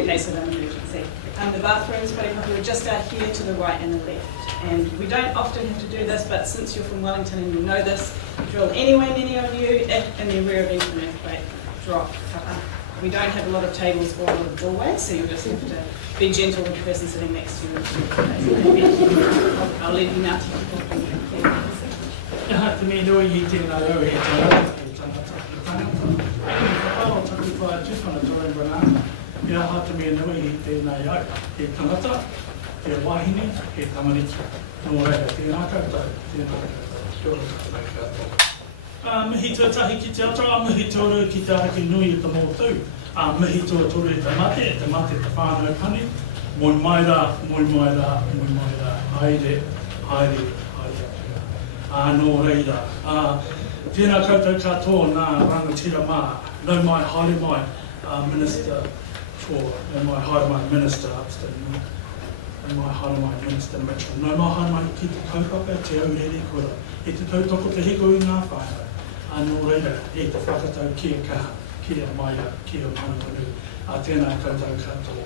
the case of an emergency. The bathrooms, are just out here to the right and the left. And we don't often have to do this, but since you're from Wellington and you know this, drill anyway, many of you, if in the event of an earthquake, drop. We don't have a lot of tables or a lot of doorways, so you'll just have to be gentle with the person sitting next to you. I'll leave you now to keep off. Te me nui I tēnā rau he tangata, he tangata, he tangata. Whakaro taku whae tūwhana tōrei wana. Ia ha te me nui I tēnā iau, he tangata, he wahine, he tamariki. Nō reira, tēnā koutou, tēnā koutou. Kia ora koutou katoa. Mihi tuatahi ki te atua, mihi tōru ki te araki nui I te mōtū. Mihi tuatoru te mate te whānau pani. Moi mai rā, moi mai rā, moi mai rā. Haere, haere, haere. Nō reira. Tēnā koutou katoa nā rangatira mā. Nau mai, haere mai, Minister Chhour. Nau mai, haere mai, Minister Upstate. Nau mai, haere mai, Minister Mitchell. Nau mai, haere mai, ki te kaupapa te Aorerekura. E te tautoko te hiko I ngā whānau. Nō reira, e te whakatau kia kaha, kia maia, kia manapanu. Tēnā koutou katoa.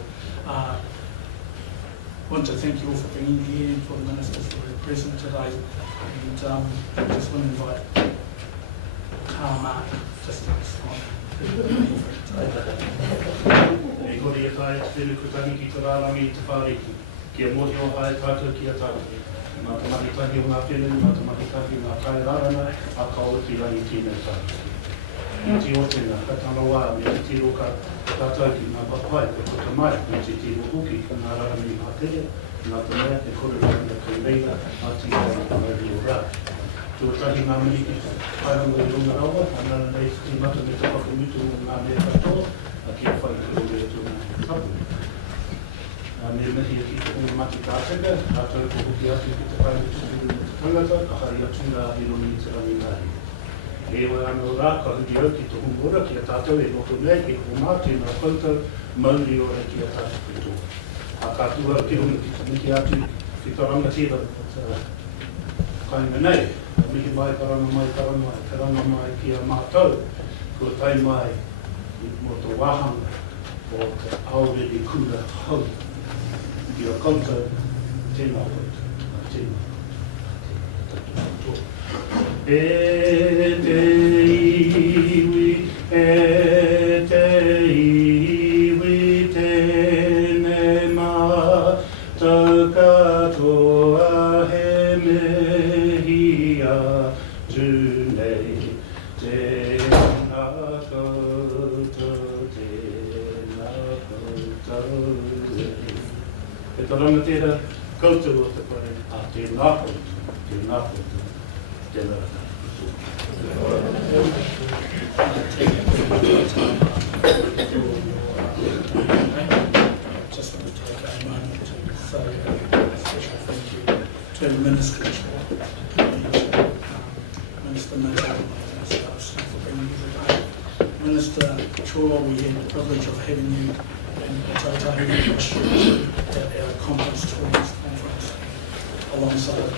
Want to thank you all for being here and for the ministers who are present today. And just want to invite Chhour just to respond. E kore e tae te rukutani ki te rārangi I te whāriki. Kia mōhi o hae tātou ki a tātou. Mā te makitahi o ngā whenua, mā te makitahi o ngā tae rārana, a kaua ki rai tēnei tātou. Mō te o tēnā, ka tanga wā, me te tiro ka tātou ki ngā papai, ka puta mai, me te tiro hoki, ka ngā rārani ngā tere, ngā te mea, te kore rāna ka reira, a tīra ka mauri o rā. Tuatahi ngā mihi ki whairanga I runga rawa, anana nei te mata me te whakamutu o ngā mea katoa, a kia whai kuru rea tō ngā tapu. Me mihi ki te unga mati tātega, tātou ko hoki atu ki te whaimutu me te tangata, ka hari atu ngā I roni I te rangi ngāhi. E wai anō rā, ka hudi au ki te humura, ki a tātou e noko nei, e ko mā tēnā koutou, mauri o re ki a tātou katoa. A kātua ki runga ki te miki atu, ki te rangatira, kainga nei, mihi mai, karanga mai ki a mātou, ko tai mai mo te wahanga o te Aorerekura hau. Ki a koutou, tēnā koutou, tēnā. E te iwi, tēnei mā, tau katoa he mehia, tūnei, tēnā koutou, tēnā koutou. E te rangatira, koutou o te kore, a tēnā koutou, tēnā koutou. Just want to take a moment to say a special thank you to Minister Chhour, Minister Mitchell, Minister Upstate for bringing you today. Minister Chhour, we had the privilege of having you in Otautahi at our conference, Chhour's conference, alongside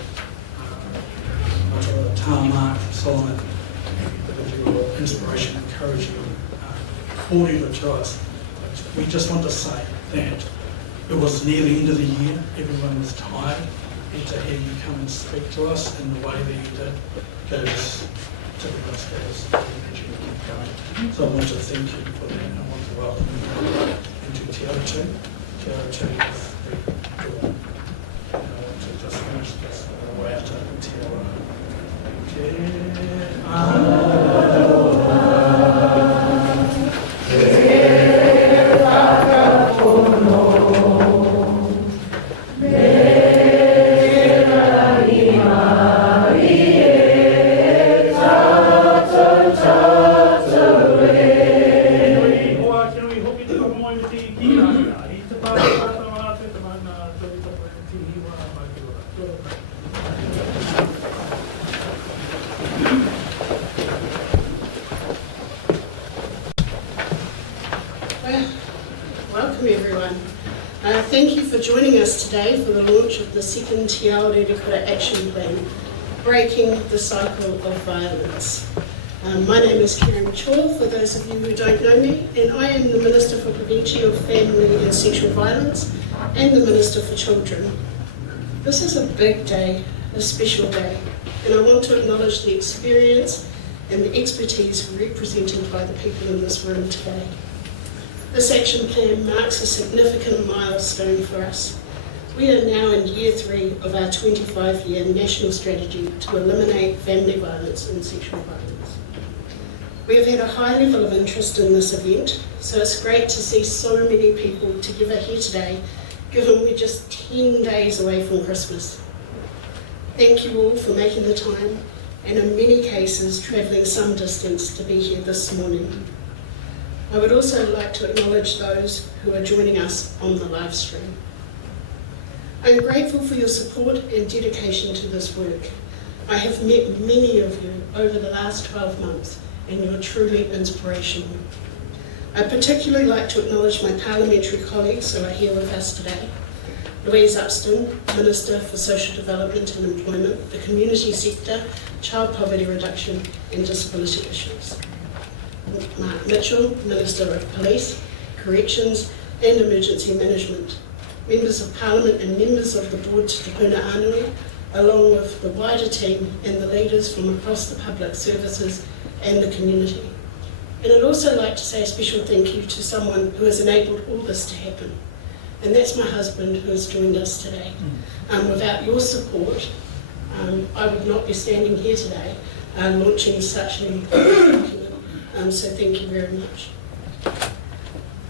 Chhour, Solomon, with your inspiration, encouraging, cordial to us. We just want to say that it was near the end of the year, everyone was tired, and to have you come and speak to us in the way that you did gave us typical status and energy to keep going. So I want to thank you for that, and I want to welcome you into Te Aorerekura. Te Aorerekura is the door. And I want to just finish this way out to Te Aorerekura. Welcome everyone. Thank you for joining us today for the launch of the second Aorerekura Action Plan, Breaking the Cycle of Violence. My name is Chhour, for those of you who don't know me, and I am the Minister for Prevention of Family and Sexual Violence and the Minister for Children. This is a big day, a special day, and I want to acknowledge the experience and the expertise represented by the people in this room today. This action plan marks a significant milestone for us. We are now in year 3 of our 25-year national strategy to eliminate family violence and sexual violence. We have had a high level of interest in this event, so it's great to see so many people together here today, given we're just 10 days away from Christmas. Thank you all for making the time, and in many cases travelling some distance to be here this morning. I would also like to acknowledge those who are joining us on the live stream. I'm grateful for your support and dedication to this work. I have met many of you over the last 12 months, and you're truly inspirational. I'd particularly like to acknowledge my parliamentary colleagues who are here with us today. Louise Upston, Minister for Social Development and Employment, the Community Sector, Child Poverty Reduction and Disability Issues. Mark Mitchell, Minister of Police, Corrections and Emergency Management. Members of Parliament and members of the Board Te Puna Anui, along with the wider team and the leaders from across the public services and the community. And I'd also like to say a special thank you to someone who has enabled all this to happen. And that's my husband, who has joined us today. Without your support, I would not be standing here today launching such an important document. So thank you very much.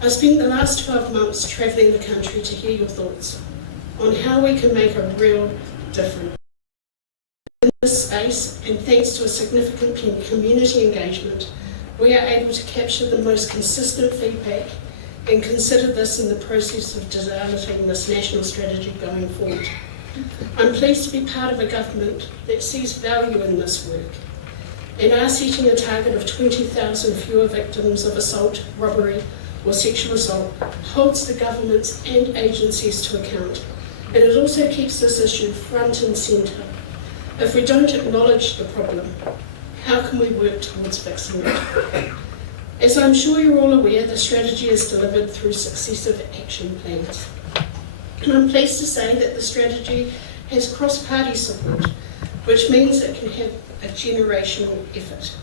I spent the last 12 months travelling the country to hear your thoughts on how we can make a real difference in this space, and thanks to a significant community engagement, we are able to capture the most consistent feedback and consider this in the process of developing this national strategy going forward. I'm pleased to be part of a government that sees value in this work, and are setting a target of 20,000 fewer victims of assault, robbery or sexual assault holds the governments and agencies to account, and it also keeps this issue front and centre. If we don't acknowledge the problem, how can we work towards fixing it? As I'm sure you're all aware, the strategy is delivered through successive action plans. And I'm pleased to say that the strategy has cross-party support, which means it can have a generational effort.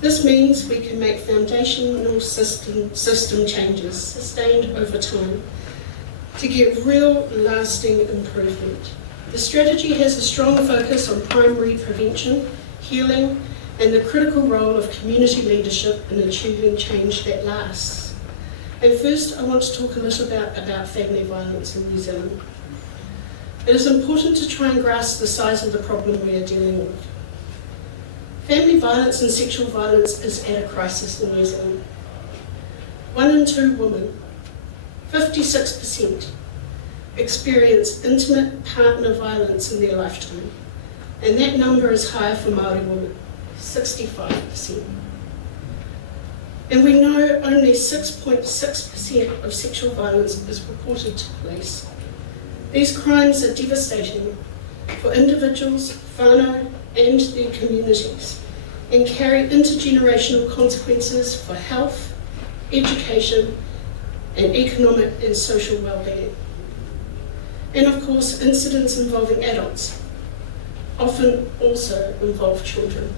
This means we can make foundational system changes sustained over time to get real lasting improvement. The strategy has a strong focus on primary prevention, healing, and the critical role of community leadership in achieving change that lasts. And first, I want to talk a little about family violence in New Zealand. It is important to try and grasp the size of the problem we are dealing with. Family violence and sexual violence is at a crisis in New Zealand. 1 in 2 women, 56%, experience intimate partner violence in their lifetime, and that number is higher for Māori women, 65%. And we know only 6.6% of sexual violence is reported to police. These crimes are devastating for individuals, whānau, and their communities, and carry intergenerational consequences for health, education, and economic and social well-being. And of course, incidents involving adults often also involve children.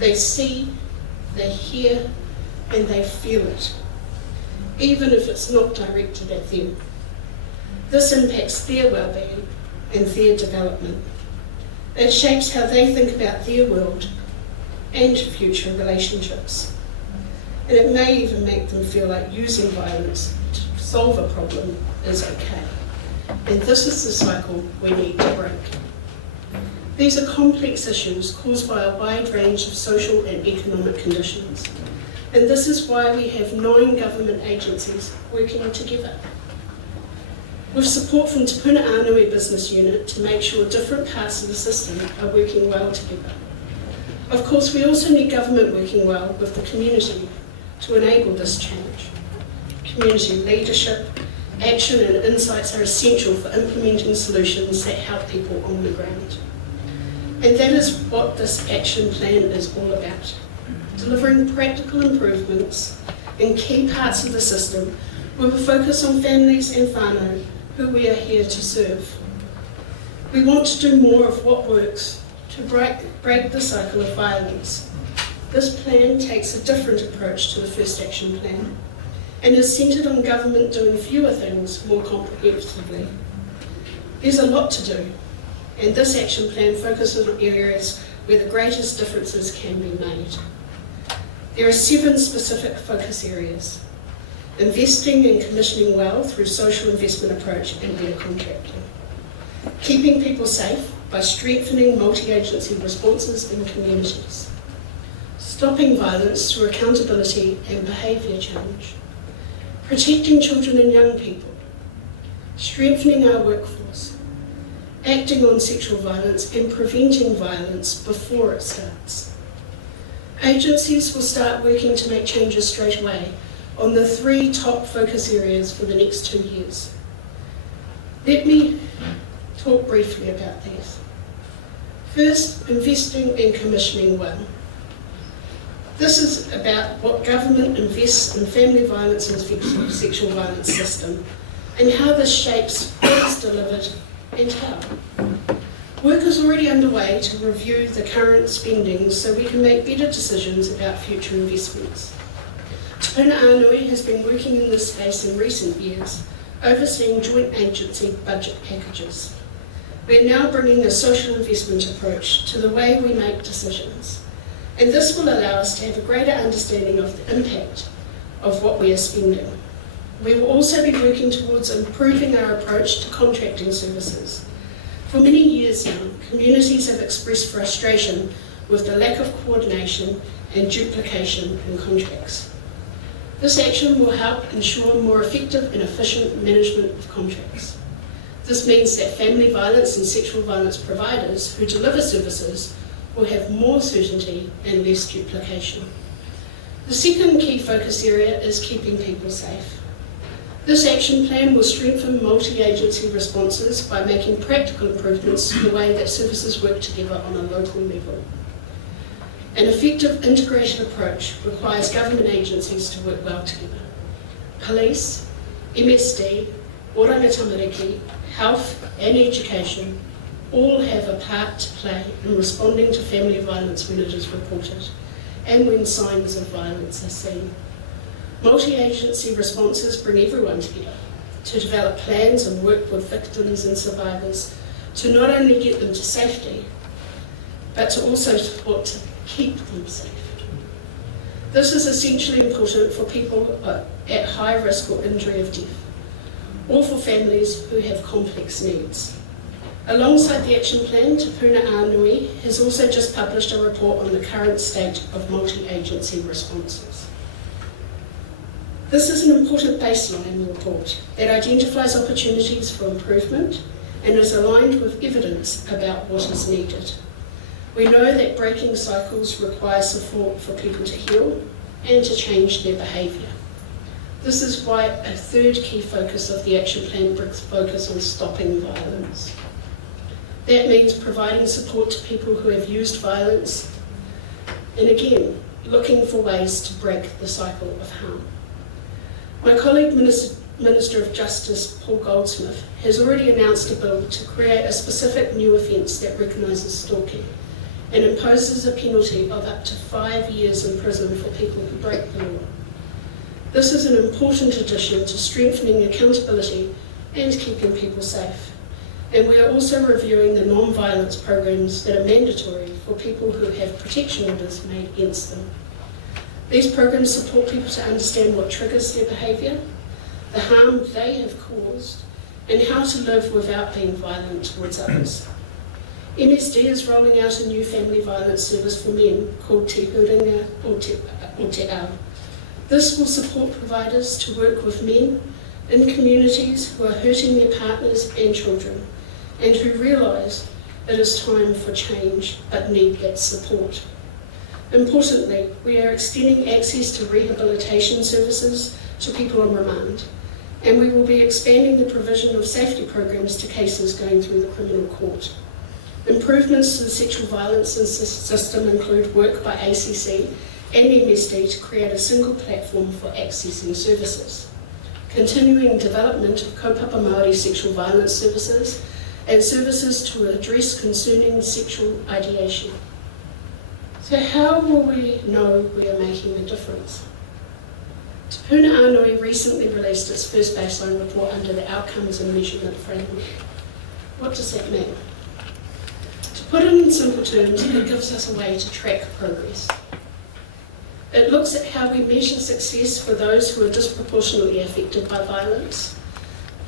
They see, they hear, and they feel it, even if it's not directed at them. This impacts their well-being and their development. It shapes how they think about their world and future relationships. And it may even make them feel like using violence to solve a problem is okay. And this is the cycle we need to break. These are complex issues caused by a wide range of social and economic conditions. And this is why we have 9 government agencies working together, with support from Te Puna Anui Business Unit to make sure different parts of the system are working well together. Of course, we also need government working well with the community to enable this change. Community leadership, action and insights are essential for implementing solutions that help people on the ground. And that is what this action plan is all about. Delivering practical improvements in key parts of the system with a focus on families and whānau who we are here to serve. We want to do more of what works to break the cycle of violence. This plan takes a different approach to the first action plan and is centred on government doing fewer things more comprehensively. There's a lot to do, and this action plan focuses on areas where the greatest differences can be made. There are 7 specific focus areas: investing and commissioning well through social investment approach and better contracting, keeping people safe by strengthening multi-agency responses in communities, stopping violence through accountability and behaviour change, protecting children and young people, strengthening our workforce, acting on sexual violence and preventing violence before it starts. Agencies will start working to make changes straight away on the 3 top focus areas for the next 2 years. Let me talk briefly about these. First, investing and commissioning well. This is about what government invests in family violence and sexual violence system and how this shapes what is delivered and how. Work is already underway to review the current spending so we can make better decisions about future investments. Te Puna Anui has been working in this space in recent years, overseeing joint agency budget packages. We're now bringing a social investment approach to the way we make decisions, and this will allow us to have a greater understanding of the impact of what we are spending. We will also be working towards improving our approach to contracting services. For many years now, communities have expressed frustration with the lack of coordination and duplication in contracts. This action will help ensure more effective and efficient management of contracts. This means that family violence and sexual violence providers who deliver services will have more certainty and less duplication. The second key focus area is keeping people safe. This action plan will strengthen multi-agency responses by making practical improvements to the way that services work together on a local level. An effective integrated approach requires government agencies to work well together. Police, MSD, Oranga Tamariki, health and education all have a part to play in responding to family violence when it is reported and when signs of violence are seen. Multi-agency responses bring everyone together to develop plans and work with victims and survivors to not only get them to safety, but to also support to keep them safe. This is essentially important for people at high risk or injury of death, or for families who have complex needs. Alongside the action plan, Te Puna Anui has also just published a report on the current state of multi-agency responses. This is an important baseline report that identifies opportunities for improvement and is aligned with evidence about what is needed. We know that breaking cycles require support for people to heal and to change their behaviour. This is why a third key focus of the action plan brings focus on stopping violence. That means providing support to people who have used violence and again, looking for ways to break the cycle of harm. My colleague, Minister of Justice Paul Goldsmith, has already announced a bill to create a specific new offence that recognises stalking and imposes a penalty of up to 5 years in prison for people who break the law. This is an important addition to strengthening accountability and keeping people safe. And we are also reviewing the non-violence programs that are mandatory for people who have protection orders made against them. These programs support people to understand what triggers their behaviour, the harm they have caused, and how to live without being violent towards others. MSD is rolling out a new family violence service for men called Te Huringa or Te Ao. This will support providers to work with men in communities who are hurting their partners and children, and who realise it is time for change but need that support. Importantly, we are extending access to rehabilitation services to people on remand, and we will be expanding the provision of safety programs to cases going through the criminal court. Improvements to the sexual violence system include work by ACC and MSD to create a single platform for accessing services. Continuing development of kaupapa Māori sexual violence services and services to address concerning sexual ideation. So how will we know we are making a difference? Te Puna Anui recently released its first baseline report under the Outcomes and Measurement Framework. What does that mean? To put it in simple terms, it gives us a way to track progress. It looks at how we measure success for those who are disproportionately affected by violence.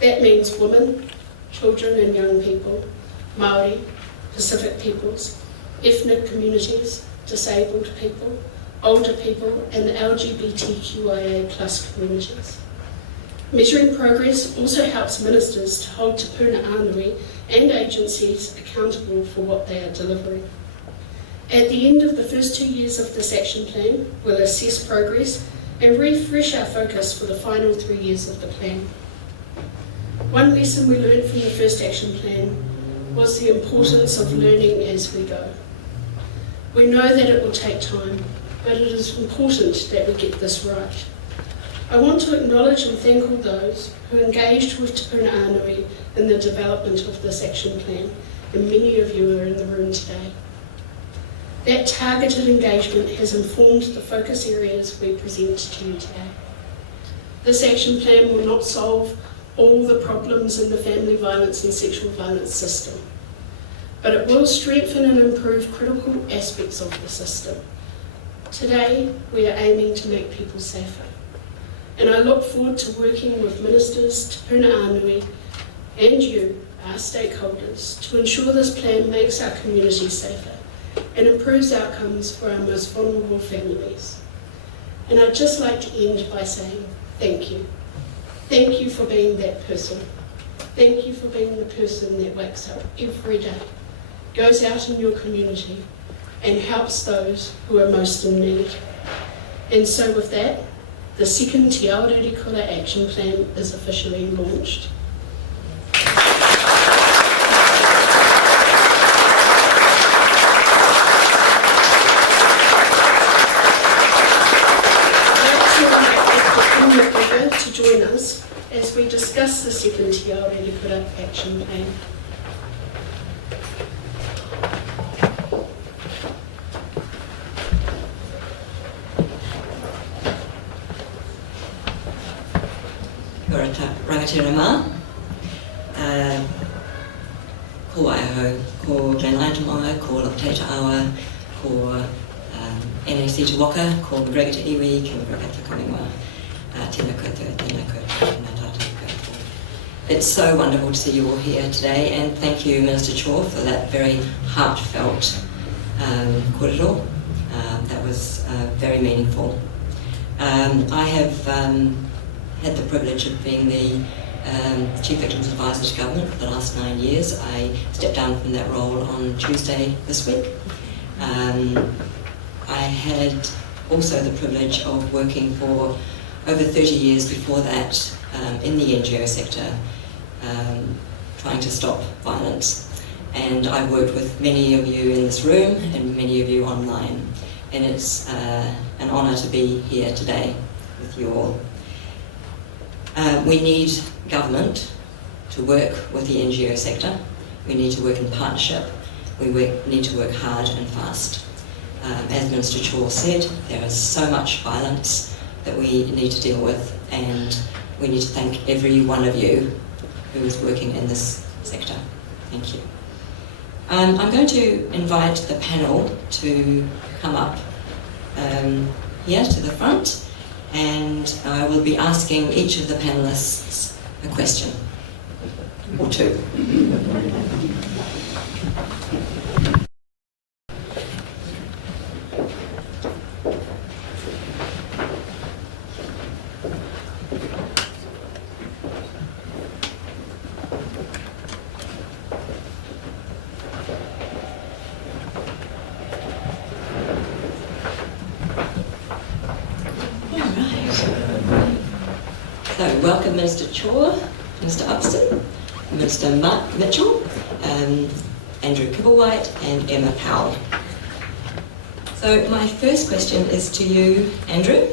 That means women, children and young people, Māori, Pacific peoples, ethnic communities, disabled people, older people and the LGBTQIA+ communities. Measuring progress also helps ministers to hold Te Puna Anui and agencies accountable for what they are delivering. At the end of the first 2 years of this action plan, we'll assess progress and refresh our focus for the final 3 years of the plan. One lesson we learned from the first action plan was the importance of learning as we go. We know that it will take time, but it is important that we get this right. I want to acknowledge and thank all those who engaged with Te Puna Anui in the development of this action plan, and many of you are in the room today. That targeted engagement has informed the focus areas we present to you today. This action plan will not solve all the problems in the family violence and sexual violence system, but it will strengthen and improve critical aspects of the system. Today, we are aiming to make people safer, and I look forward to working with ministers, Te Puna Anui, and you, our stakeholders, to ensure this plan makes our community safer and improves outcomes for our most vulnerable families. And I'd just like to end by saying thank you. Thank you for being that person. Thank you for being the person that wakes up every day, goes out in your community and helps those who are most in need. And so with that, the second Te Aorerekura action plan is officially launched. To join us as we discuss the second Te Aorerekura action plan. Aorerekura, ko Waiho, ko Glenlaitamoa, ko Lopteta Awa, ko NAC Te Waka, ko McGregor Te Iwi, ki McGregor Te Koniwa, tēnā koutou, tēnā koutou, tēnā tātou koutou. It's so wonderful to see you all here today, and thank you, Minister Chhour, for that very heartfelt kōrero. That was very meaningful. I have had the privilege of being the Chief Victims Advisor to Government for the last 9 years. I stepped down from that role on Tuesday this week. I had also the privilege of working for over 30 years before that in the NGO sector, trying to stop violence. And I've worked with many of you in this room and many of you online. And it's an honour to be here today with you all. We need government to work with the NGO sector. We need to work in partnership. We need to work hard and fast. As Minister Chhour said, there is so much violence that we need to deal with, and we need to thank every one of you who is working in this sector. Thank you. I'm going to invite the panel to come up here to the front, and I will be asking each of the panelists a question or two. So, welcome Minister Chhour, Minister Upston, Minister Mitchell, Andrew Kibblewhite and Emma Powell. So my first question is to you, Andrew.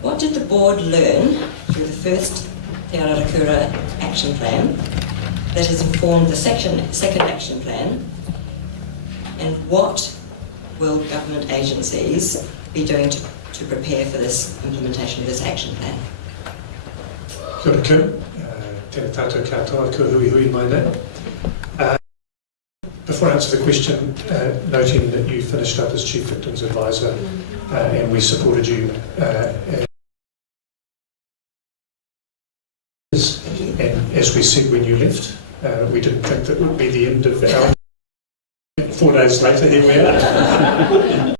What did the board learn through the first Te Aorerekura action plan that has informed the second action plan, and what will government agencies be doing to prepare for this implementation of this action plan? Kia ora Kim, tēnā tātou katoa, kua hui hui mai nei. Before I answer the question, noting that you finished up as Chief Victims Advisor and we supported you and as we said when you left, we didn't think that would be the end of our 4 days later, here we are.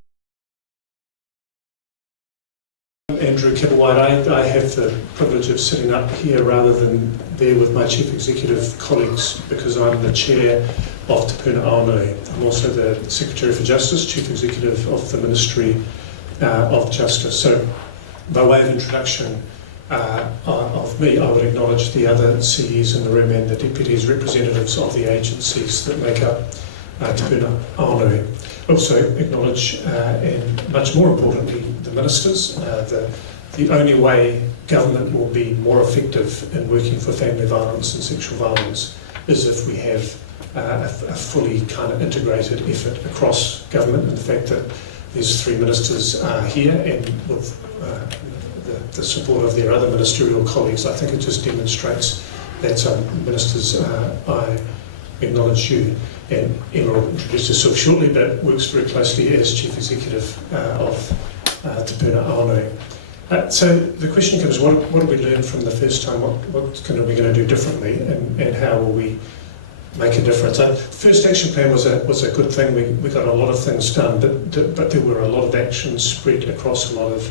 Andrew Kibblewhite, I have the privilege of sitting up here rather than there with my Chief Executive colleagues because I'm the Chair of Te Puna Aonui. I'm also the Secretary for Justice, Chief Executive of the Ministry of Justice. So by way of introduction of me, I would acknowledge the other CEs in the room and the deputies, representatives of the agencies that make up Te Puna Aonui. Also acknowledge, and much more importantly, the ministers. The only way government will be more effective in working for family violence and sexual violence is if we have a fully kind of integrated effort across government, and the fact that these three ministers are here and with the support of their other ministerial colleagues, I think it just demonstrates that. Ministers, I acknowledge you, and Emma will introduce herself shortly, but works very closely as Chief Executive of Te Puna Aonui. So the question comes, what did we learn from the first time? What are we going to do differently, and how will we make a difference? First action plan was a good thing. We got a lot of things done, but there were a lot of actions spread across a lot of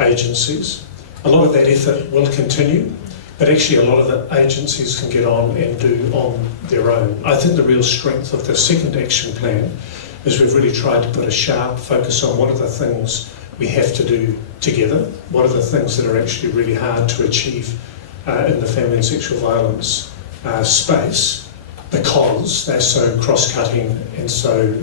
agencies. A lot of that effort will continue, but actually a lot of the agencies can get on and do on their own. I think the real strength of the second action plan is we've really tried to put a sharp focus on what are the things we have to do together, what are the things that are actually really hard to achieve in the family and sexual violence space, because they're so cross-cutting and so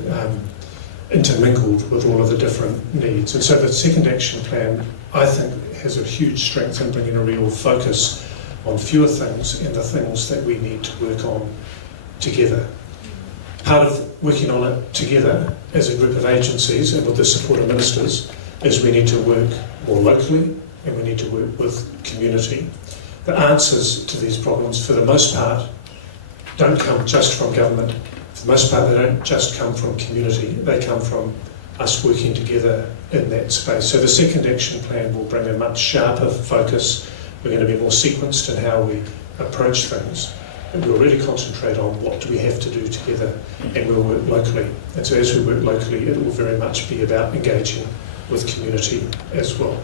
intermingled with all of the different needs. And so the second action plan, I think, has a huge strength in bringing a real focus on fewer things and the things that we need to work on together. Part of working on it together as a group of agencies and with the support of ministers is we need to work more locally and we need to work with community. The answers to these problems, for the most part, don't come just from government. For the most part, they don't just come from community. They come from us working together in that space. So the second action plan will bring a much sharper focus. We're going to be more sequenced in how we approach things. And we'll really concentrate on what do we have to do together, and we'll work locally. And so as we work locally, it will very much be about engaging with community as well.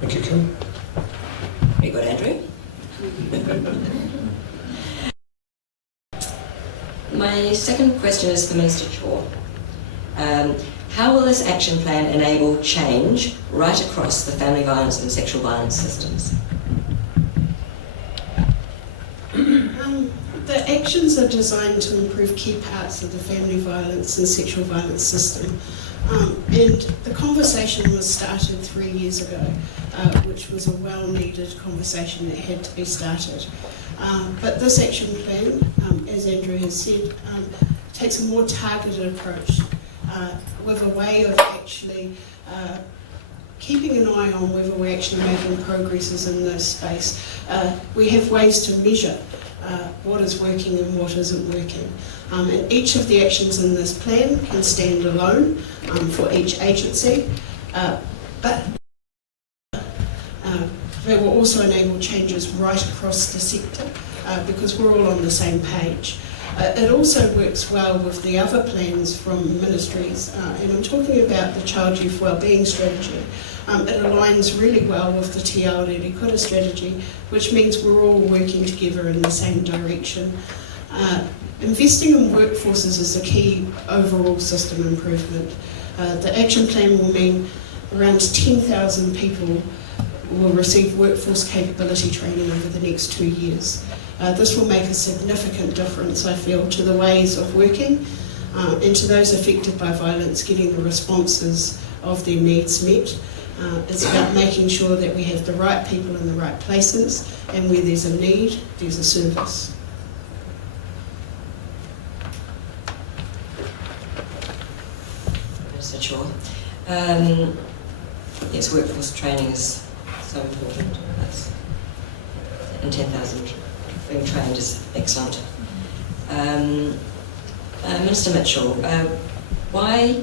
Thank you, Kim. Very good, Andrew. My second question is for Minister Chhour. How will this action plan enable change right across the family violence and sexual violence systems? The actions are designed to improve key parts of the family violence and sexual violence system. And the conversation was started 3 years ago, which was a well-needed conversation that had to be started. But this action plan, as Andrew has said, takes a more targeted approach with a way of actually keeping an eye on whether we're actually making progresses in this space. We have ways to measure what is working and what isn't working. And each of the actions in this plan can stand alone for each agency, but they will also enable changes right across the sector because we're all on the same page. It also works well with the other plans from ministries, and I'm talking about the Child Youth Wellbeing Strategy. It aligns really well with the Te Aorerekura strategy, which means we're all working together in the same direction. Investing in workforces is a key overall system improvement. The action plan will mean around 10,000 people will receive workforce capability training over the next 2 years. This will make a significant difference, I feel, to the ways of working and to those affected by violence getting the responses of their needs met. It's about making sure that we have the right people in the right places, and where there's a need, there's a service. Mr. Chhour. Yes, workforce training is so important. And 10,000 being trained is excellent. Minister Mitchell, why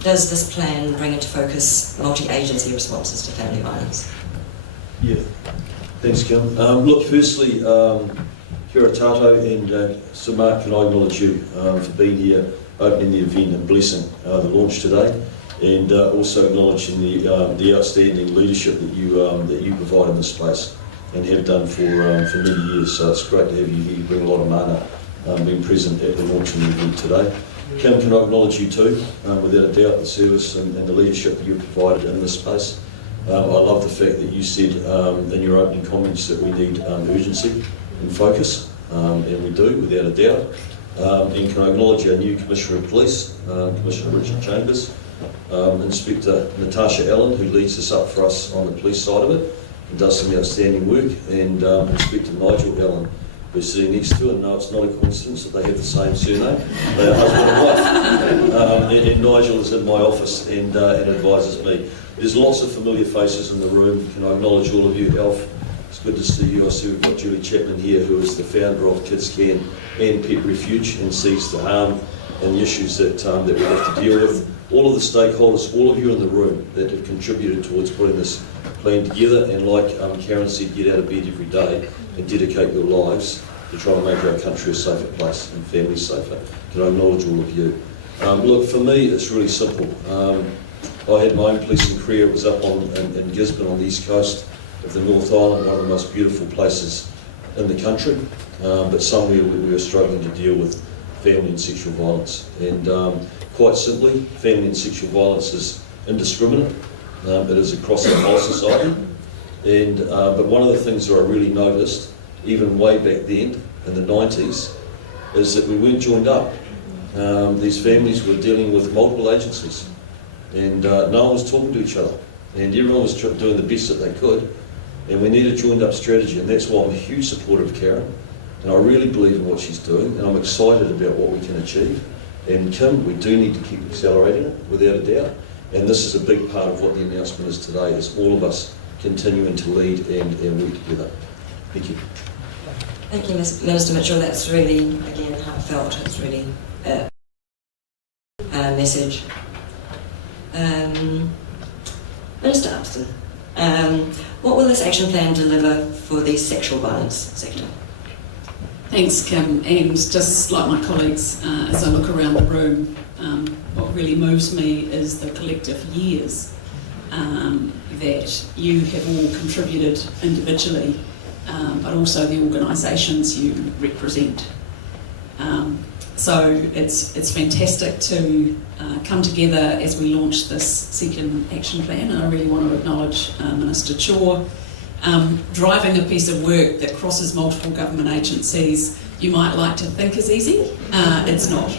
does this plan bring into focus multi-agency responses to family violence? Yeah, thanks, Kim. Look, firstly, kia tatou, and Sir Mark, can I acknowledge you for being here, opening the event and blessing the launch today, and also acknowledging the outstanding leadership that you provide in this space and have done for many years. So it's great to have you here. You bring a lot of mana being present at the launch of the event today. Kim, can I acknowledge you too, without a doubt, the service and the leadership that you've provided in this space. I love the fact that you said in your opening comments that we need urgency and focus, and we do, without a doubt. And can I acknowledge our new Commissioner of Police, Commissioner Richard Chambers, Inspector Natasha Allen, who leads this up for us on the police side of it and does some outstanding work, and Inspector Nigel Allen, who's sitting next to her. No, it's not a coincidence that they have the same surname. They are husband and wife. And Nigel is in my office and advises me. There's lots of familiar faces in the room. Can I acknowledge all of you? Alf, it's good to see you. I see we've got Julie Chapman here, who is the founder of Kids Can and Pet Refuge, and sees the harm and the issues that we have to deal with. All of the stakeholders, all of you in the room that have contributed towards putting this plan together, and like Karen said, get out of bed every day and dedicate your lives to try to make our country a safer place and families safer. Can I acknowledge all of you? Look, for me, it's really simple. I had my own policing career. It was up in Gisborne on the east coast of the North Island, one of the most beautiful places in the country, but somewhere we were struggling to deal with family and sexual violence. And quite simply, family and sexual violence is indiscriminate. It is across our whole society. And but one of the things that I really noticed, even way back then, in the 90s, is that we weren't joined up. These families were dealing with multiple agencies, and no one was talking to each other, and everyone was doing the best that they could, and we need a joined up strategy, and that's why I'm a huge supporter of Karen, and I really believe in what she's doing, and I'm excited about what we can achieve. And Kim, we do need to keep accelerating it, without a doubt, and this is a big part of what the announcement is today, is all of us continuing to lead and work together. Thank you. Thank you, Minister Mitchell. That's really, again, heartfelt. It's really a message. Minister Upston, what will this action plan deliver for the sexual violence sector? Thanks, Kim. And just like my colleagues, as I look around the room, what really moves me is the collective years that you have all contributed individually, but also the organisations you represent. So it's fantastic to come together as we launch this second action plan, and I really want to acknowledge Minister Chhour. Driving a piece of work that crosses multiple government agencies, you might like to think is easy, it's not.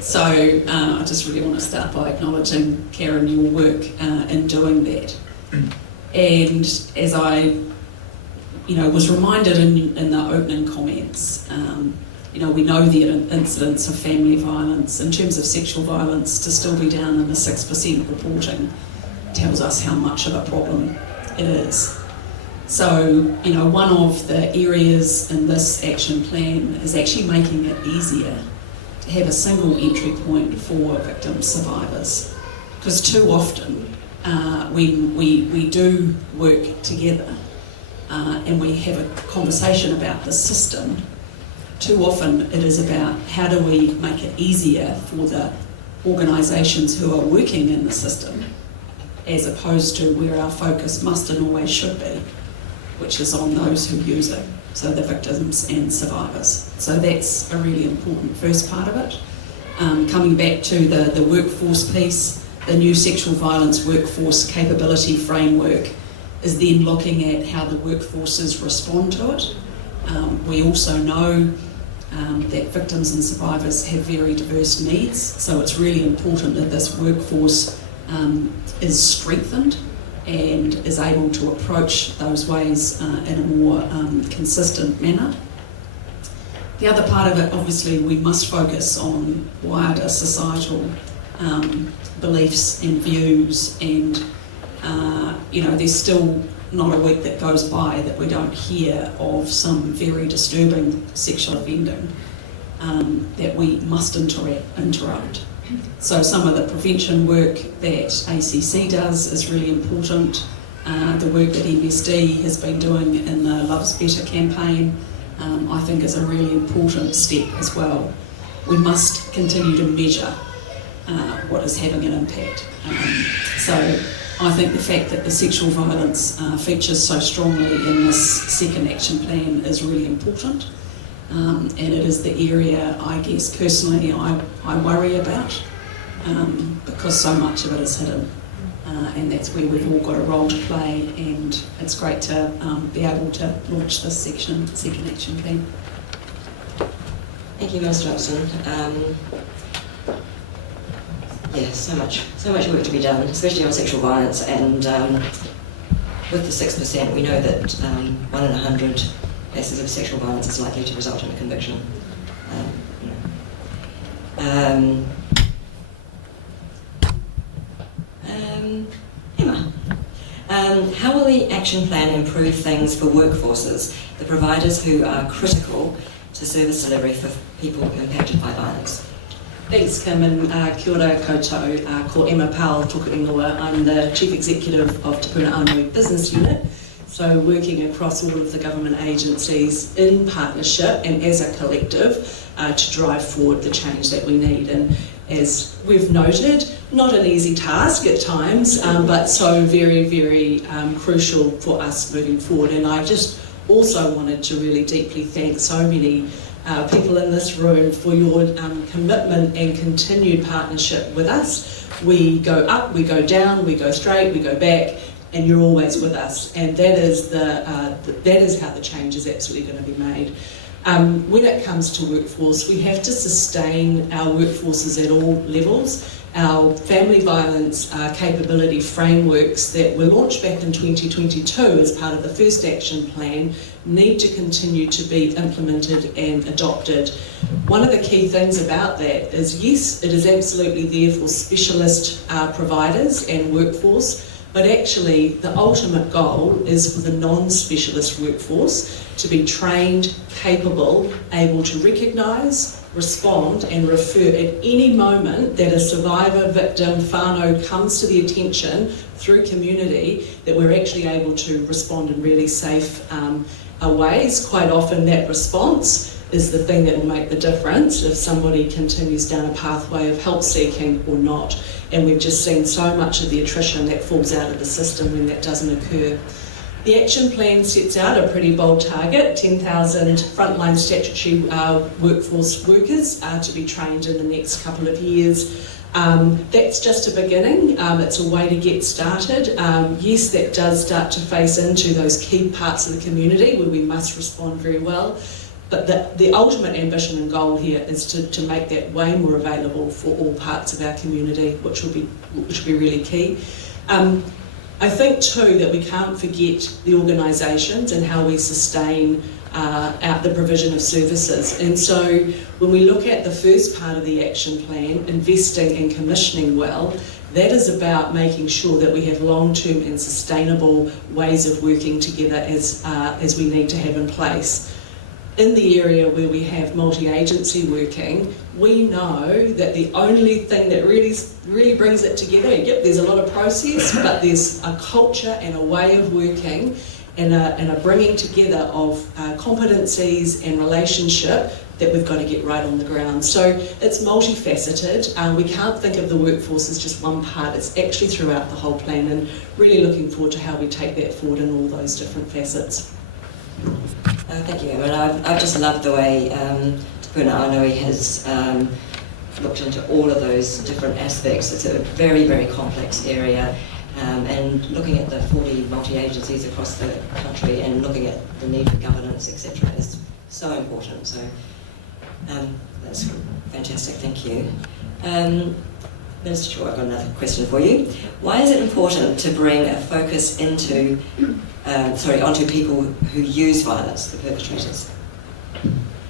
So I just really want to start by acknowledging, Karen, your work in doing that. And as I was reminded in the opening comments, we know the incidence of family violence. In terms of sexual violence, to still be down in the 6% reporting tells us how much of a problem it is. So, one of the areas in this action plan is actually making it easier to have a single entry point for victim survivors. Because too often, when we do work together and we have a conversation about the system, too often it is about how do we make it easier for the organisations who are working in the system, as opposed to where our focus must and always should be, which is on those who use it, so the victims and survivors. So that's a really important first part of it. Coming back to the workforce piece, the new sexual violence workforce capability framework is then looking at how the workforces respond to it, We also know that victims and survivors have very diverse needs, so it's really important that this workforce is strengthened and is able to approach those ways in a more consistent manner. The other part of it, obviously, we must focus on wider societal beliefs and views, and there's still not a week that goes by that we don't hear of some very disturbing sexual offending that we must interrupt. So some of the prevention work that ACC does is really important. The work that MSD has been doing in the Love's Better campaign, I think, is a really important step as well. We must continue to measure what is having an impact. So I think the fact that the sexual violence features so strongly in this second action plan is really important. And it is the area, I guess, personally I worry about, because so much of it is hidden. And that's where we've all got a role to play, and it's great to be able to launch this second action plan. Thank you, Ms Johnson. So much work to be done, especially on sexual violence, and with the 6%, we know that 1 in 100 cases of sexual violence is likely to result in a conviction. Emma, how will the action plan improve things for workforces, the providers who are critical to service delivery for people impacted by violence? Thanks, Kim, and kia ora koutou. Ko Emma Powell toku ingoa. I'm the Chief Executive of Te Puna Aonui Business Unit, so working across all of the government agencies in partnership and as a collective to drive forward the change that we need. And as we've noted, not an easy task at times, but so very, very crucial for us moving forward. And I just also wanted to really deeply thank so many people in this room for your commitment and continued partnership with us. We go up, we go down, we go straight, we go back, and you're always with us. And that is how the change is absolutely going to be made. When it comes to workforce, we have to sustain our workforces at all levels. Our family violence capability frameworks that were launched back in 2022 as part of the first action plan need to continue to be implemented and adopted. One of the key things about that is, yes, it is absolutely there for specialist providers and workforce, but actually the ultimate goal is for the non-specialist workforce to be trained, capable, able to recognise, respond and refer at any moment that a survivor, victim, whānau comes to the attention through community, that we're actually able to respond in really safe ways. Quite often that response is the thing that will make the difference if somebody continues down a pathway of help seeking or not. And we've just seen so much of the attrition that falls out of the system when that doesn't occur. The action plan sets out a pretty bold target, 10,000 frontline statutory workforce workers to be trained in the next couple of years. That's just a beginning. It's a way to get started. Yes, that does start to face into those key parts of the community where we must respond very well. But the ultimate ambition and goal here is to make that way more available for all parts of our community, which will be really key. I think too that we can't forget the organisations and how we sustain the provision of services. And so when we look at the first part of the action plan, investing and commissioning well, that is about making sure that we have long-term and sustainable ways of working together as we need to have in place. In the area where we have multi-agency working, we know that the only thing that really brings it together, yep, there's a lot of process, but there's a culture and a way of working and a bringing together of competencies and relationship that we've got to get right on the ground. So it's multifaceted. We can't think of the workforce as just one part. It's actually throughout the whole plan, and really looking forward to how we take that forward in all those different facets. Thank you, Emma. I've just loved the way Te Puna Aonui has looked into all of those different aspects. It's a very, very complex area. and looking at the 40 multi-agencies across the country and looking at the need for governance, etc. is so important. So that's fantastic, thank you. Minister Chhour, I've got another question for you. Why is it important to bring a focus onto people who use violence, the perpetrators?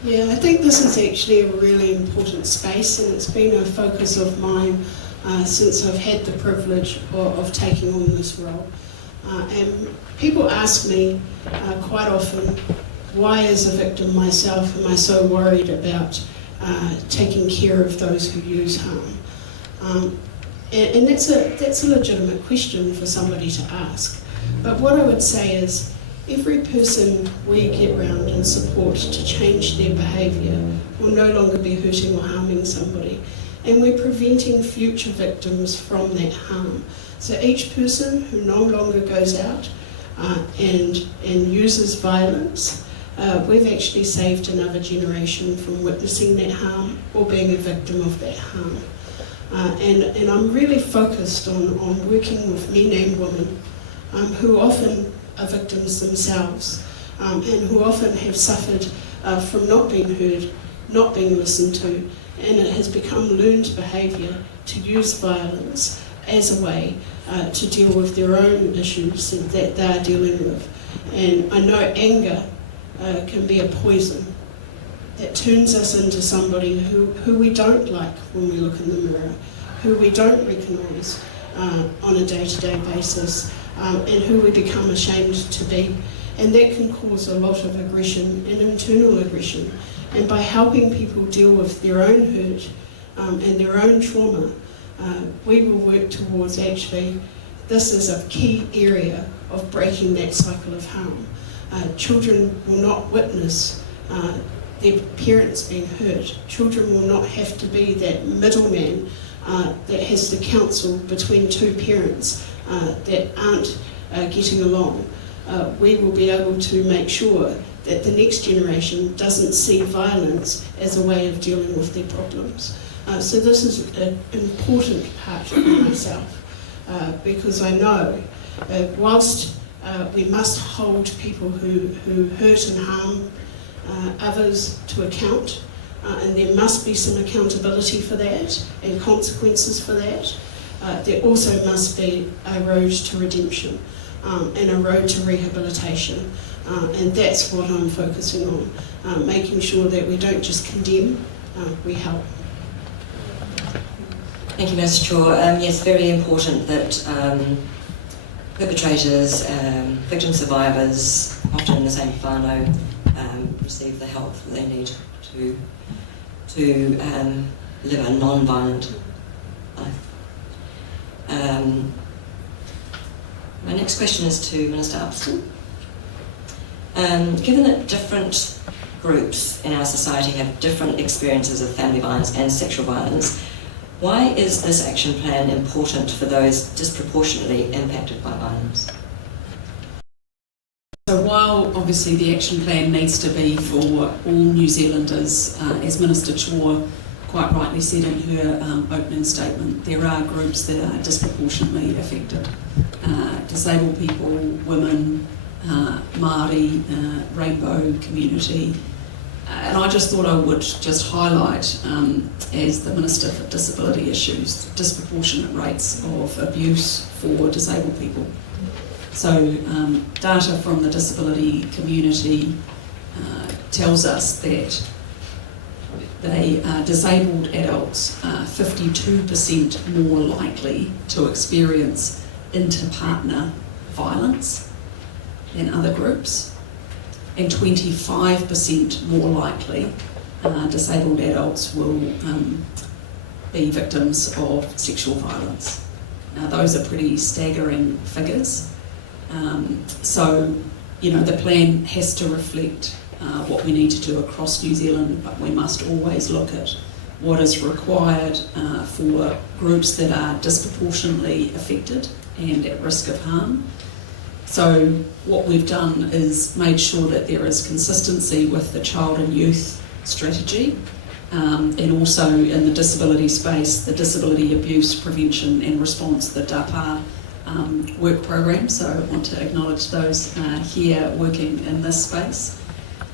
Yeah, I think this is actually a really important space, and it's been a focus of mine since I've had the privilege of taking on this role. And people ask me quite often, why as a victim myself am I so worried about taking care of those who use harm? And that's a legitimate question for somebody to ask. But what I would say is, every person we get round and support to change their behaviour will no longer be hurting or harming somebody. And we're preventing future victims from that harm. So each person who no longer goes out and uses violence, we've actually saved another generation from witnessing that harm or being a victim of that harm. And I'm really focused on working with men and women who often are victims themselves and who often have suffered from not being heard, not being listened to, and it has become learned behaviour to use violence as a way to deal with their own issues that they are dealing with. And I know anger can be a poison that turns us into somebody who we don't like when we look in the mirror, who we don't recognise on a day-to-day basis, and who we become ashamed to be. And that can cause a lot of aggression and internal aggression. And by helping people deal with their own hurt and their own trauma, we will work towards actually, this is a key area of breaking that cycle of harm. Children will not witness their parents being hurt. Children will not have to be that middleman that has to counsel between two parents that aren't getting along. We will be able to make sure that the next generation doesn't see violence as a way of dealing with their problems. So this is an important part for myself because I know whilst we must hold people who hurt and harm others to account, and there must be some accountability for that and consequences for that, there also must be a road to redemption and a road to rehabilitation. And that's what I'm focusing on, making sure that we don't just condemn, we help. Thank you, Minister Chhour. Yes, very important that perpetrators, victim survivors, often in the same whānau, receive the help that they need to live a non-violent life. My next question is to Minister Upston. Given that different groups in our society have different experiences of family violence and sexual violence, why is this action plan important for those disproportionately impacted by violence? So while obviously the action plan needs to be for all New Zealanders, as Minister Chhour quite rightly said in her opening statement, there are groups that are disproportionately affected. Disabled people, women, Māori, rainbow community. And I just thought I would just highlight, as the Minister for Disability Issues, disproportionate rates of abuse for disabled people. So data from the disability community tells us that disabled adults are 52% more likely to experience inter-partner violence than other groups, and 25% more likely disabled adults will be victims of sexual violence. Now those are pretty staggering figures. So, you know, the plan has to reflect what we need to do across New Zealand, but we must always look at what is required for groups that are disproportionately affected and at risk of harm. So what we've done is made sure that there is consistency with the child and youth strategy, and also in the disability space, the disability abuse prevention and response, the DAPA work program, so I want to acknowledge those here working in this space.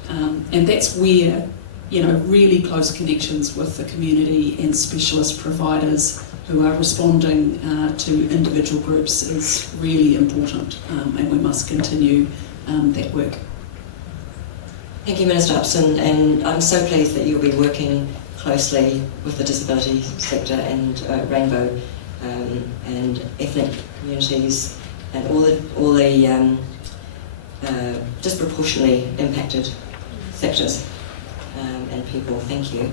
And that's where, really close connections with the community and specialist providers who are responding to individual groups is really important, and we must continue that work. Thank you, Minister Upson, and I'm so pleased that you'll be working closely with the disability sector and Rainbow and ethnic communities and all the disproportionately impacted sectors and people. Thank you.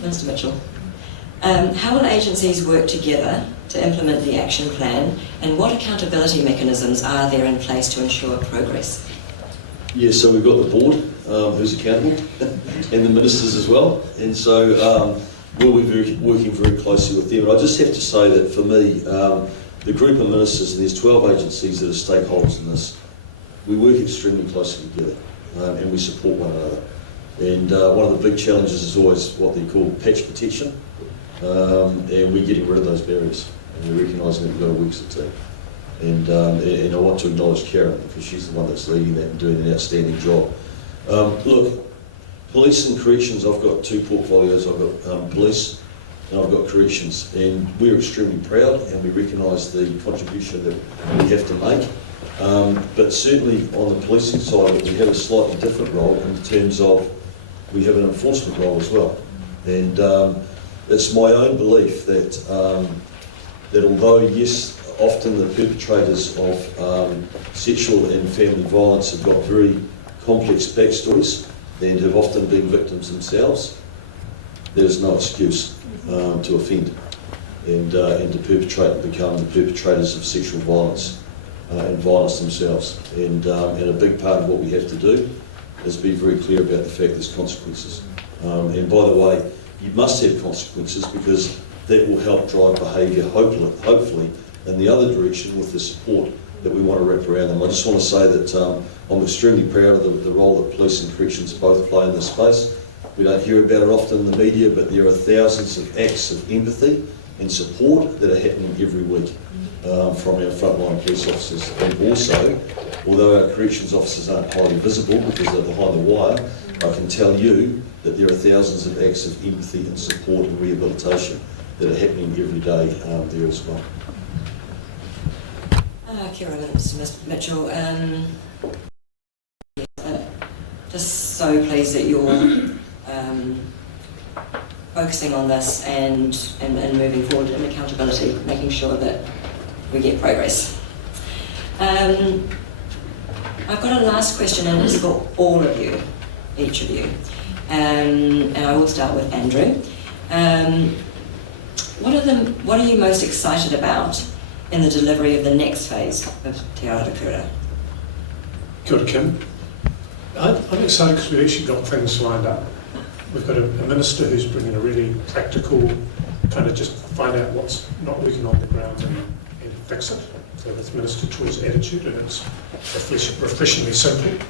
Minister Mitchell, how will agencies work together to implement the action plan, and what accountability mechanisms are there in place to ensure progress? Yeah, so we've got the board who's accountable and the ministers as well, and so we'll be working very closely with them. And I just have to say that for me, the group of ministers, and there's 12 agencies that are stakeholders in this, we work extremely closely together and we support one another. And one of the big challenges is always what they call patch protection, and we're getting rid of those barriers, and we're recognising that we've got to work as a team. And I want to acknowledge Karen, because she's the one that's leading that and doing an outstanding job. Look, police and corrections, I've got two portfolios. I've got police and I've got corrections, and we're extremely proud and we recognise the contribution that we have to make. But certainly on the policing side, we have a slightly different role in terms of we have an enforcement role as well. And it's my own belief that that although, yes, often the perpetrators of sexual and family violence have got very complex backstories and have often been victims themselves, there is no excuse to offend and to perpetrate and become the perpetrators of sexual violence and violence themselves. And a big part of what we have to do is be very clear about the fact there's consequences. And by the way, you must have consequences, because that will help drive behaviour, hopefully, in the other direction with the support that we want to wrap around them. I just want to say that I'm extremely proud of the role that police and corrections both play in this space. We don't hear about it often in the media, but there are thousands of acts of empathy and support that are happening every week from our frontline police officers. And also, although our corrections officers aren't highly visible because they're behind the wire, I can tell you that there are thousands of acts of empathy and support and rehabilitation that are happening every day there as well. Kira, Mr. Mitchell, just so pleased that you're focusing on this and moving forward in accountability, making sure that we get progress. I've got a last question, and it's for all of you, each of you, and I will start with Andrew. What are you most excited about in the delivery of the next phase of Te Aorerekura? Kia ora, Kim. I'm excited because we've actually got things lined up. We've got a minister who's bringing a really practical, kind of just find out what's not working on the ground and fix it. So that's Minister Chhour's attitude, and it's refreshingly simple.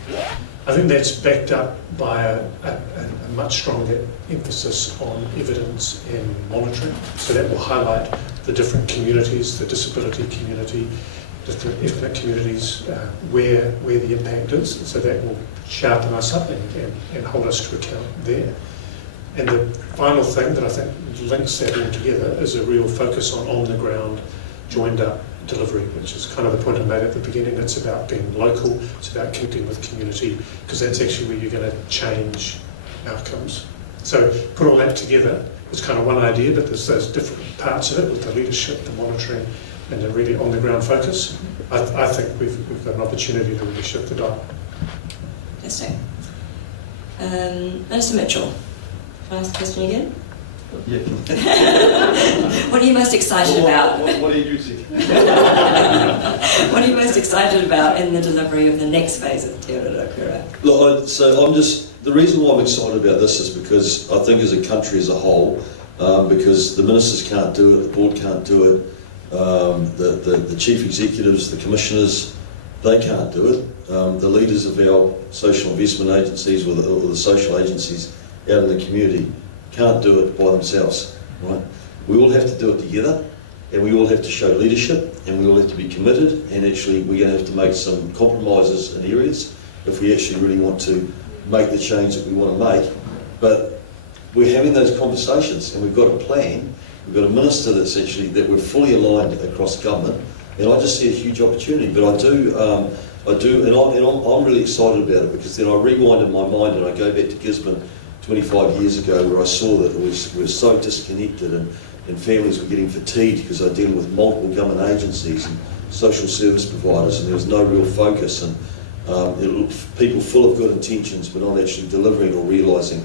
I think that's backed up by a much stronger emphasis on evidence and monitoring. So that will highlight the different communities, the disability community, different ethnic communities, where the impact is. So that will sharpen us up and hold us to account there. And the final thing that I think links that all together is a real focus on the ground, joined up delivery, which is kind of the point I made at the beginning. It's about being local, it's about connecting with community, because that's actually where you're going to change outcomes. So put all that together, it's kind of one idea, but there's those different parts of it with the leadership, the monitoring, and the really on-the-ground focus. I think we've got an opportunity to really shift the dial. Fantastic. Minister Mitchell, can I ask the question again? Yeah. What are you most excited about? What are you using? What are you most excited about in the delivery of the next phase of Te Aorerekura? Look, the reason why I'm excited about this is because I think as a country as a whole, because the ministers can't do it, the board can't do it, the chief executives, the commissioners, they can't do it. The leaders of our social investment agencies or the social agencies out in the community can't do it by themselves, right? We all have to do it together, and we all have to show leadership, and we all have to be committed, and actually we're going to have to make some compromises in areas if we actually really want to make the change that we want to make. But we're having those conversations, and we've got a plan. We've got a minister that we're fully aligned across government, and I just see a huge opportunity. But I do, and I'm really excited about it, because then I rewind in my mind and I go back to Gisborne 25 years ago, where I saw that we were so disconnected, and families were getting fatigued because they're dealing with multiple government agencies and social service providers, and there was no real focus, and people full of good intentions but not actually delivering or realising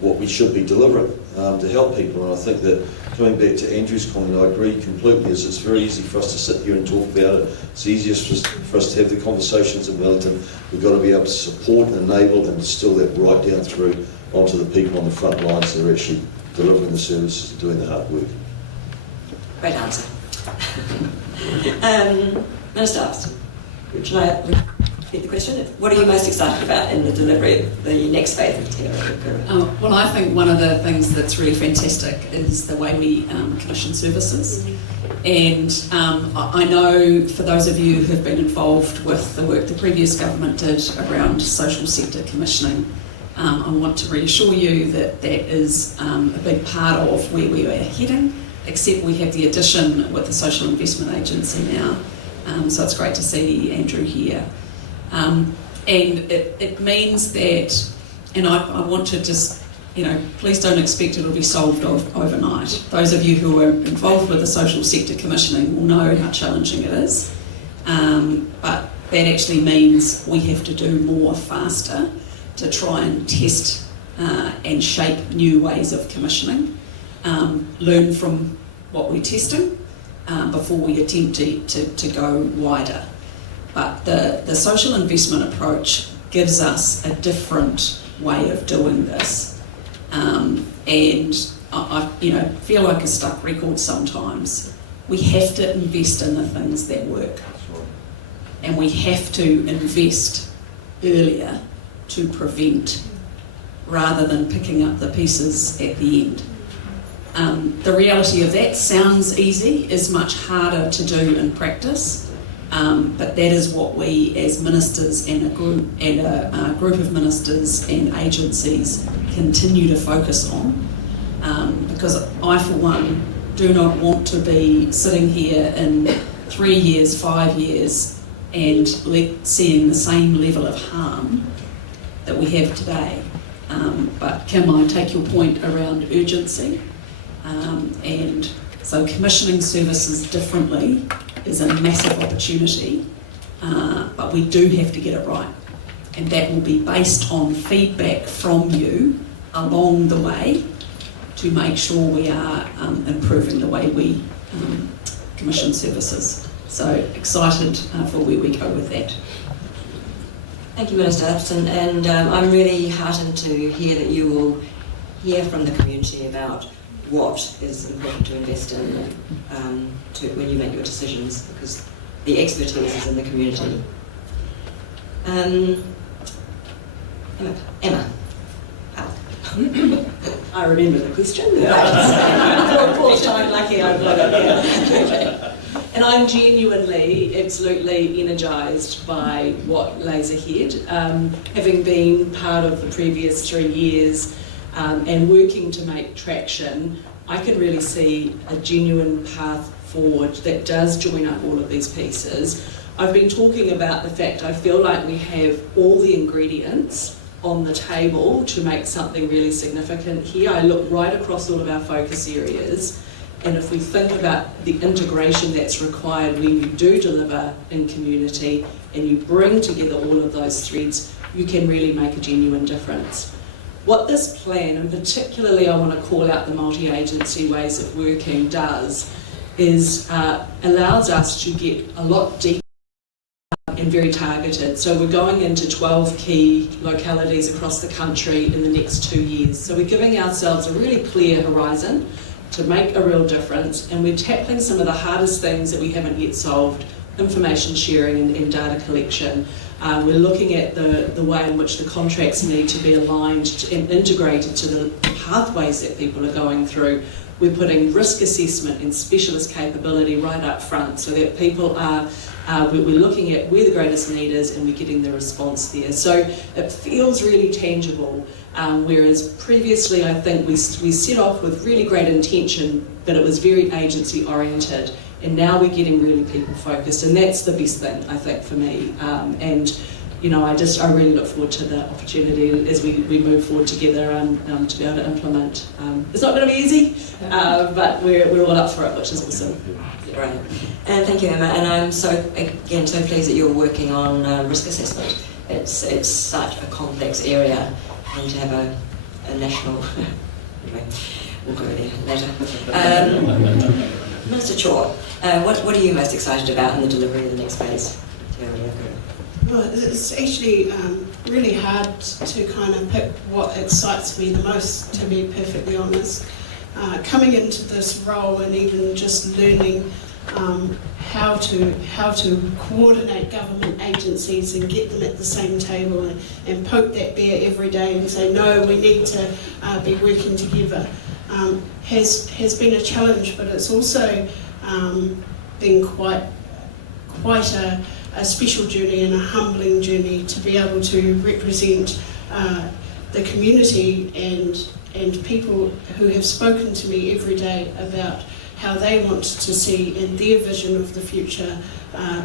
what we should be delivering to help people. And I think that, coming back to Andrew's comment, I agree completely, is it's very easy for us to sit here and talk about it. It's easiest for us to have the conversations in Wellington. We've got to be able to support and enable and distill that right down through onto the people on the front lines that are actually delivering the services and doing the hard work. Great answer. Minister Upston, should I repeat the question? What are you most excited about in the delivery of the next phase of Aorerekura? Well, I think one of the things that's really fantastic is the way we commission services. And I know for those of you who have been involved with the work the previous government did around social sector commissioning, I want to reassure you that that is a big part of where we are heading, except we have the addition with the Social Investment Agency now. So it's great to see Andrew here. And it means that, and I want to just, please don't expect it'll be solved overnight. Those of you who are involved with the social sector commissioning will know how challenging it is. But that actually means we have to do more faster to try and test and shape new ways of commissioning, learn from what we're testing before we attempt to go wider. But the social investment approach gives us a different way of doing this. And I feel like a stuck record sometimes. We have to invest in the things that work. And we have to invest earlier to prevent, rather than picking up the pieces at the end. The reality of that sounds easy, is much harder to do in practice. But that is what we as ministers and a group of ministers and agencies continue to focus on, because I, for one, do not want to be sitting here in 3 years, 5 years, and seeing the same level of harm that we have today. But Kim, I take your point around urgency, and so commissioning services differently is a massive opportunity, but we do have to get it right, and that will be based on feedback from you along the way to make sure we are improving the way we commission services. So excited for where we go with that. Thank you, Minister Upston, and I'm really heartened to hear that you will hear from the community about what is important to invest in when you make your decisions, because the expertise is in the community. Emma. I remember the question. For a fourth time lucky I've got it. Yeah. And I'm genuinely, absolutely energised by what lays ahead. Having been part of the previous 3 years and working to make traction, I can really see a genuine path forward that does join up all of these pieces. I've been talking about the fact I feel like we have all the ingredients on the table to make something really significant here. I look right across all of our focus areas, and if we think about the integration that's required when you do deliver in community and you bring together all of those threads, you can really make a genuine difference. What this plan, and particularly I want to call out the multi-agency ways of working, does is allows us to get a lot deeper and very targeted. So we're going into 12 key localities across the country in the next 2 years. So we're giving ourselves a really clear horizon to make a real difference, and we're tackling some of the hardest things that we haven't yet solved: information sharing and data collection. We're looking at the way in which the contracts need to be aligned and integrated to the pathways that people are going through. We're putting risk assessment and specialist capability right up front so that people we're looking at where the greatest need is and we're getting the response there. So it feels really tangible, whereas previously I think we set off with really great intention, but it was very agency oriented, and now we're getting really people focused, and that's the best thing I think for me. And you know, I really look forward to the opportunity as we move forward together to be able to implement. It's not going to be easy, but we're all up for it, which is awesome. Great. And thank you, Emma. And I'm so pleased that you're working on risk assessment. It's such a complex area, and to have a national... Anyway, we'll go there later. Minister Chhour, what are you most excited about in the delivery of the next phase? Well, it's actually really hard to kind of pick what excites me the most, to be perfectly honest. Coming into this role and even just learning how to coordinate government agencies and get them at the same table and poke that bear every day and say, no, we need to be working together, has been a challenge, but it's also been quite a special journey and a humbling journey to be able to represent the community and people who have spoken to me every day about how they want to see and their vision of the future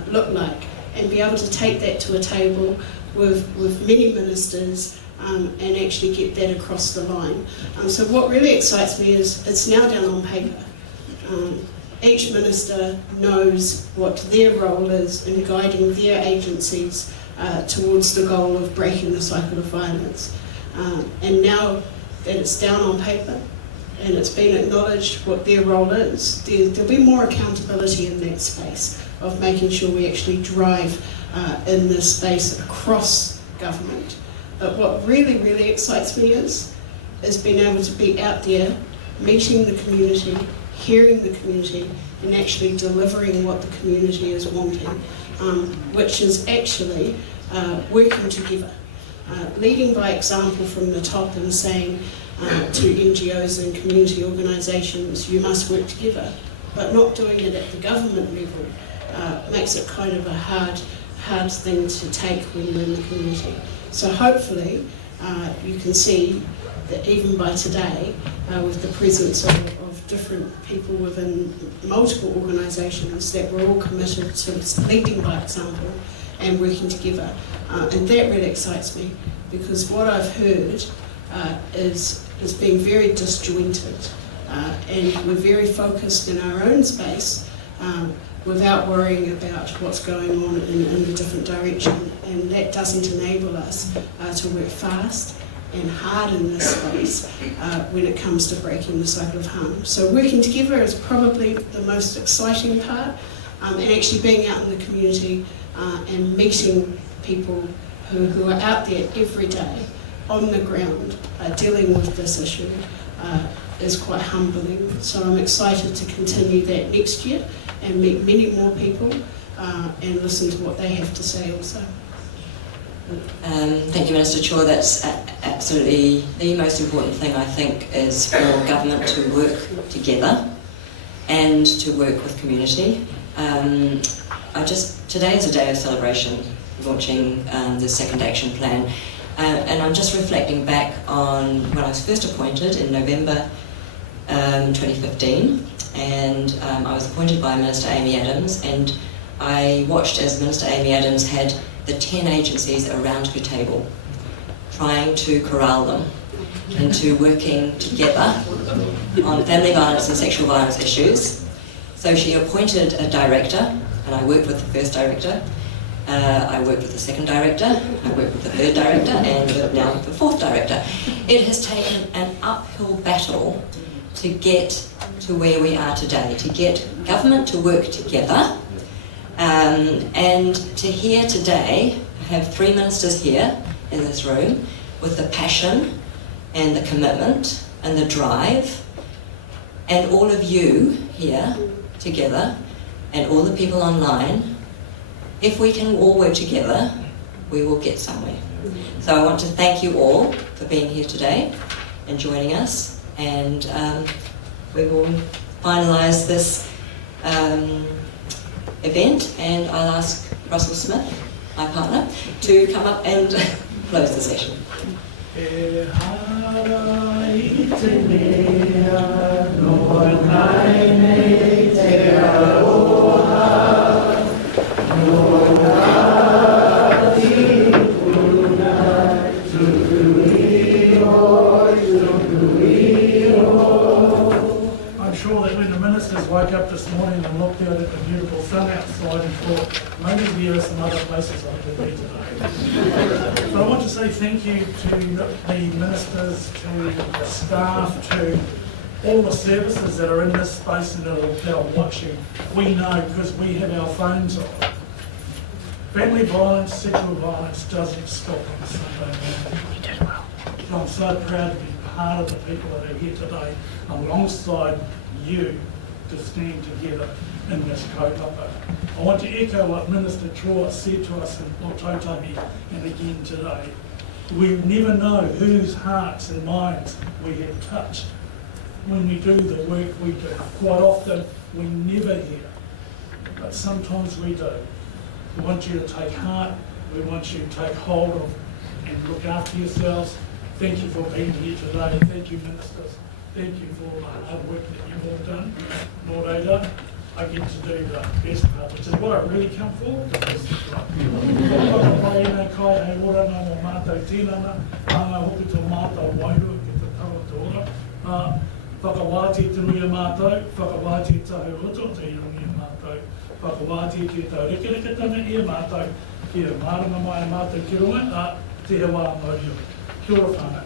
look like, and be able to take that to a table with many ministers and actually get that across the line. So what really excites me is it's now down on paper. Each minister knows what their role is in guiding their agencies towards the goal of breaking the cycle of violence. And now that it's down on paper and it's been acknowledged what their role is, there'll be more accountability in that space of making sure we actually drive in this space across government. But what really, really excites me is being able to be out there, meeting the community, hearing the community, and actually delivering what the community is wanting, which is actually working together. Leading by example from the top and saying to NGOs and community organisations, you must work together, but not doing it at the government level makes it kind of a hard thing to take when you're in the community. So hopefully you can see that even by today, with the presence of different people within multiple organisations, that we're all committed to leading by example and working together. And that really excites me, because what I've heard is being very disjointed, and we're very focused in our own space without worrying about what's going on in a different direction, and that doesn't enable us to work fast and hard in this space when it comes to breaking the cycle of harm. So working together is probably the most exciting part, and actually being out in the community and meeting people who are out there every day on the ground dealing with this issue is quite humbling. So I'm excited to continue that next year and meet many more people and listen to what they have to say also. Thank you, Minister Chhour. That's absolutely the most important thing, I think, is for government to work together and to work with community. Today is a day of celebration, launching the second action plan, and I'm just reflecting back on when I was first appointed in November 2015, and I was appointed by Minister Amy Adams, and I watched as Minister Amy Adams had the 10 agencies around her table, trying to corral them into working together on family violence and sexual violence issues. So she appointed a director, and I worked with the first director, I worked with the second director, I worked with the third director, and now the fourth director. It has taken an uphill battle to get to where we are today, to get government to work together. And to hear today, I have 3 ministers here in this room with the passion and the commitment and the drive, and all of you here together and all the people online. If we can all work together, we will get somewhere. So I want to thank you all for being here today and joining us, and we will finalise this event, and I'll ask Russell Smith, my partner, to come up and close the session. Woke up this morning and looked out at the beautiful sun outside and thought, maybe there are some other places I could be today. But I want to say thank you to the ministers, to the staff, to all the services that are in this space and that are watching. We know because we have our phones on. Family violence, sexual violence doesn't stop on a Sunday morning. You did well. So I'm so proud to be part of the people that are here today alongside you, to stand together in this kaupapa. I want to echo what Minister Chhour said to us in Otautahi and again today. We never know whose hearts and minds we have touched when we do the work we do. Quite often we never hear, but sometimes we do. We want you to take heart, we want you to take hold of and look after yourselves. Thank you for being here today. Thank you, ministers. Thank you for all the hard work that you've all done. Lord Ada, I get to do the best part, which is what I really come for, the best part. Whakawāti te nui a mātou, whakawāti tahu roto te irongi a mātou, whakawāti te tau rekerekatana i a mātou, kia mārama mai a mātou ki runga, te he wā maurio. Kia ora whānau.